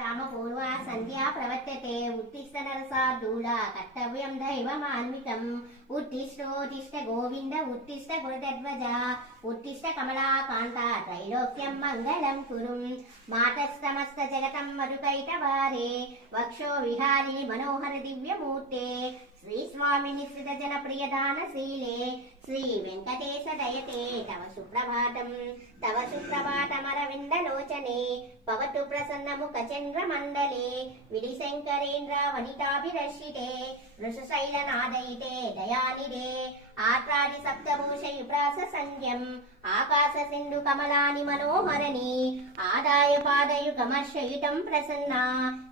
रामपूर्वा सन्ध्या प्रवर्तते उत्तिष्ठ नरसार्दूला कर्तव्यं दैवमान्वितम् उत्तिष्ठोत्तिष्ठ गोविन्द उत्तिष्ठ गुरुध्वजा उत्तिष्ठ कमलाकान्ता त्रैलोक्यं मङ्गलं कुरु मातस्तमस्त जगतं मधुकैटवारे वक्षो विहारी मनोहर दिव्यमूर्ते श्री स्वामी निश्चित जन प्रियदानशीले श्री वेंकटेश दयते तव सुप्रभातमरविन्दलोचने पवतु प्रसन्नमुख चन्द्रमण्डले विधिशङ्करेन्द्र वनिताभिरक्षिते वृषशैलनादयिते दयानिधे आत्रादि सप्तभूषयुप्रास संज्ञम् आकाश सिन्धु कमलानि मनोहरणी आदाय पादयुगमर्षयुतं प्रसन्ना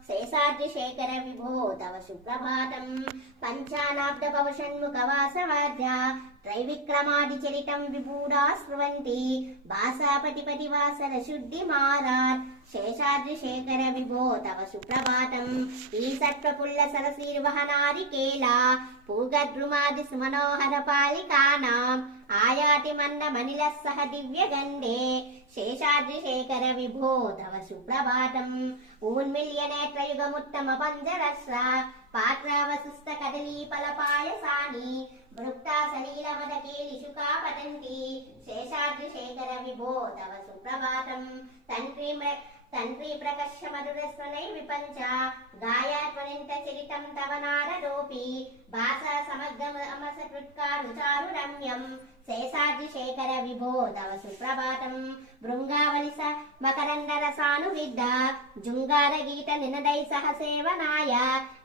शेषाद्रिशेखर विभो तव सुप्रभातम् पंचानाब्द भवषण्मुखवासवाद्या त्रैविक्रमादिचरितं विभूडा स्रुवन्ति भासापतिपति वासर शुद्धि मारात् शेषाद्रिशेखर विभो तव सुप्रभातम् ईसत्प्रफुल्ल सरसीर्वहनारिकेला पूगद्रुमादि सुमनोहर पालिकानाम् आयाति मन्न मनिलः सह दिव्यगन्धे शेषाद्रिशेखर विभो तव सुप्रभातम् ऊन्मिल्यनेत्रयुगमुत्तम पञ्चरस्र पात्रावसुस्त कदली फलपायसानि भृक्ता सलीलमदकेलिशुका पतन्ति शेषाद्रिशेखर विभो तव सुप्रभातम् तन्त्री प्रकर्ष मधुरस्वनै विपञ्च गायात्वनिन्त चरितं तव नारदोऽपि भासा समग्रमसकृत्कारुचारु रम्यम् शेषाद्रिशेखर विभो तव सुप्रभातम् भृङ्गावलिस मकरन्दरसानुविद्ध जुङ्गार गीत निनदै सह सेवनाय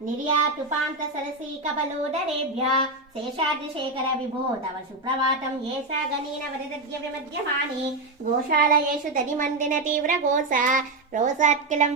निर्यातुपान्त सरसी कबलोदरेभ्य शेषाद्रिशेखर विभो तव सुप्रभातम् येषा गणीन वरदद्य विमध्यमानि गोशालयेषु दधिमन्दिन तीव्र घोष रोषात्किलम्